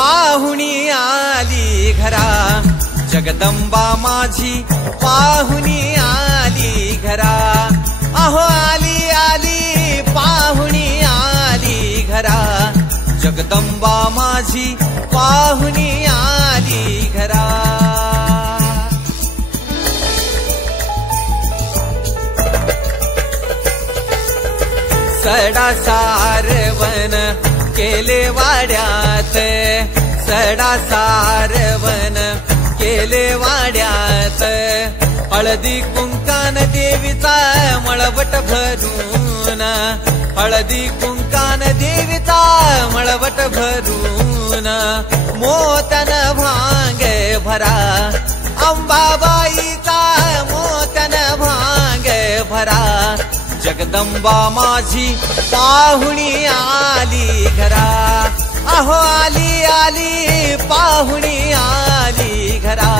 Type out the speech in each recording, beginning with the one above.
पाहुणी आली घरा, जगदंबा माझी पाहुणी आली घरा. अहो आली आली पाहुणी आली घरा, जगदंबा माझी पाहुणी आली घरा. सडा सारवण केले वाड्यात, सडा सारवण केले वाड्यात. हळदी कुंकान देवीचा मळवट भरून, हळदी कुंकान देवीचा मळवट भरून. मोतन भांग भरा, अंबाबाईचा मोतन भांग भरा. जगदंबा माझी पाहुणी आली घरा. अहो आली आली पाहुणी आली घरा,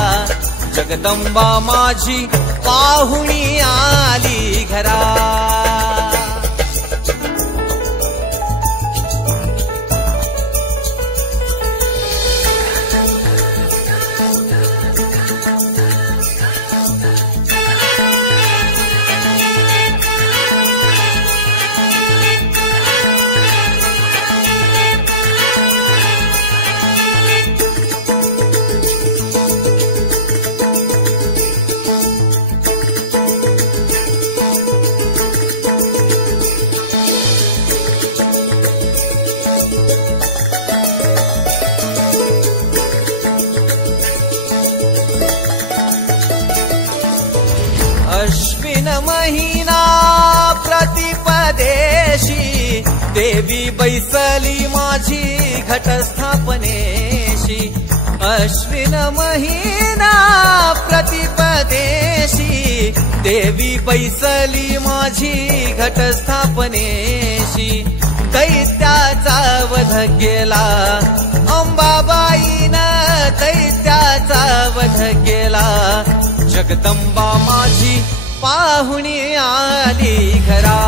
जगदंबा माझी पाहुणी आली घरा. अश्विन महिना प्रतिपदेशी, देवी बैसली माझी घटस्थापनेशी. अश्विन महिना प्रतिपदेशी, देवी बैसली माझी घटस्थापनेशी. दैत्याचा वध केला अंबाबाईनं, दैत्याचा वध केला. जगदंबा माझी पाहुणी आली घरा.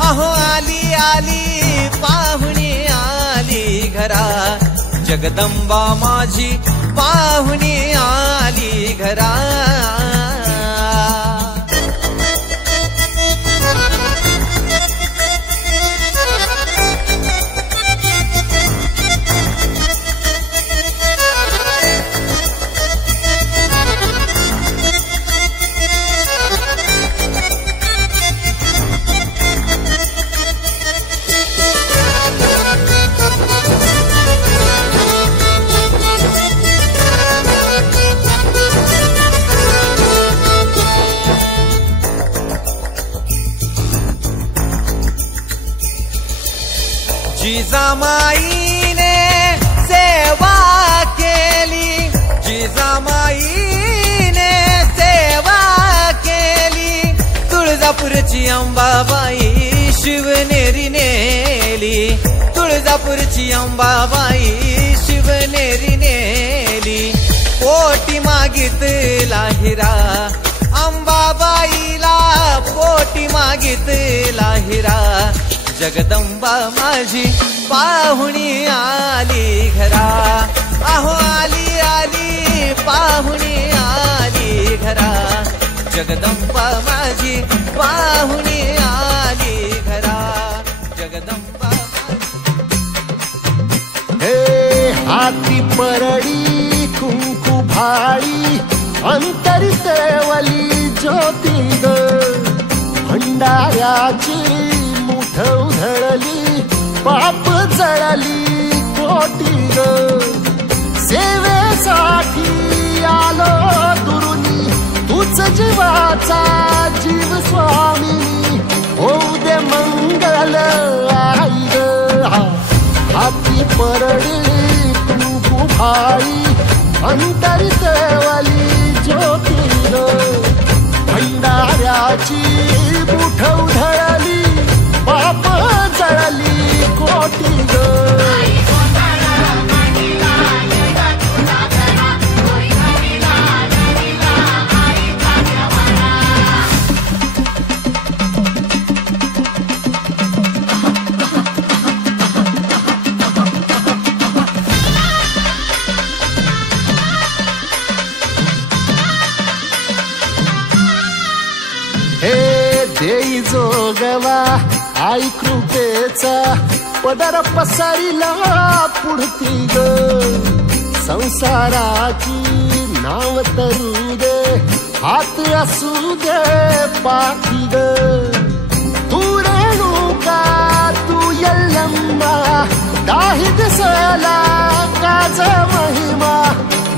अहो आली आली पाहुणी आली घरा, जगदंबा माझी पाहुणी आली घरा. जिजामाईने सेवा केली, जिजामाईने सेवा केली. तुळजापूरची अंबाबाई शिवनेरी नेली, तुळजापूरची अंबाबाई शिवनेरी नेली. पोटी मागितला हिरा अंबाबाईला, पोटी मागितला हिरा. जगदंबा माझी पाहुणी आली घरा. अहो आली आली पाहुणी आली घरा, जगदंबा माझी पाहुणी आली घरा. जगदंबा हे हाती परडी कुंकू भाळी, अंतरितवली ज्योती ग. भंडाऱ्याची उधळली, पाप जळली कोटी ग. सेवेसाठी आलो दुरुनी, तूच जीवाचा जीव स्वामी. होऊ दे मंगल आई ग. हाती परडी कुंकू भाई, अंतरितवली ज्योती ग. भंडाऱ्याची मुठ उधळली, पाप जळली कोटी ग. आई कृपेचा पदर पसरिला पुढती ग संसाराची नाव तरू दे हात असू दे पाठी ग तू रेणुका तू यल्लम्मा दाही दिसला काज महिमा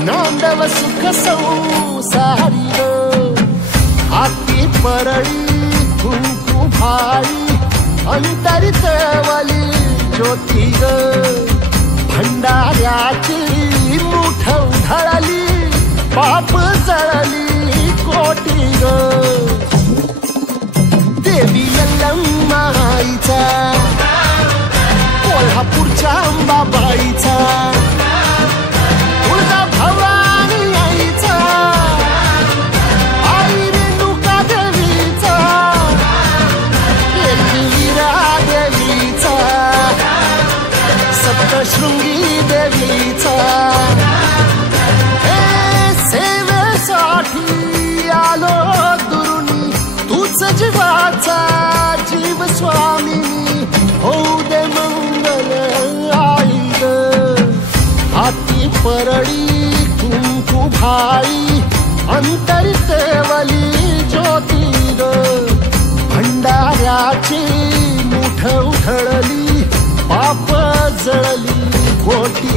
नांदव सुख संसारी ग हाती परळी कुंकू भाई अंतरित वाली ज्योती ग भंडाऱ्याची मुठ उधळली पाप जळली कोटी ग देवी यल्लम्मा आईचा कोल्हापूरच्या अंबाबाईचा तुळजा भवानी आईचा आई रेणुका देवीचा एकविरा देवीचा सप्तशृंगी देवीचा हे सेवेसाठी आलो दुरुनी तूच जीवाचा जीव स्वामिनी होऊ दे मंगल आई ग हाती परळी कुंकू भाई अंतरित वली ज्योती ग भंडाऱ्याची मुठ उधळली पाप जळली कोटी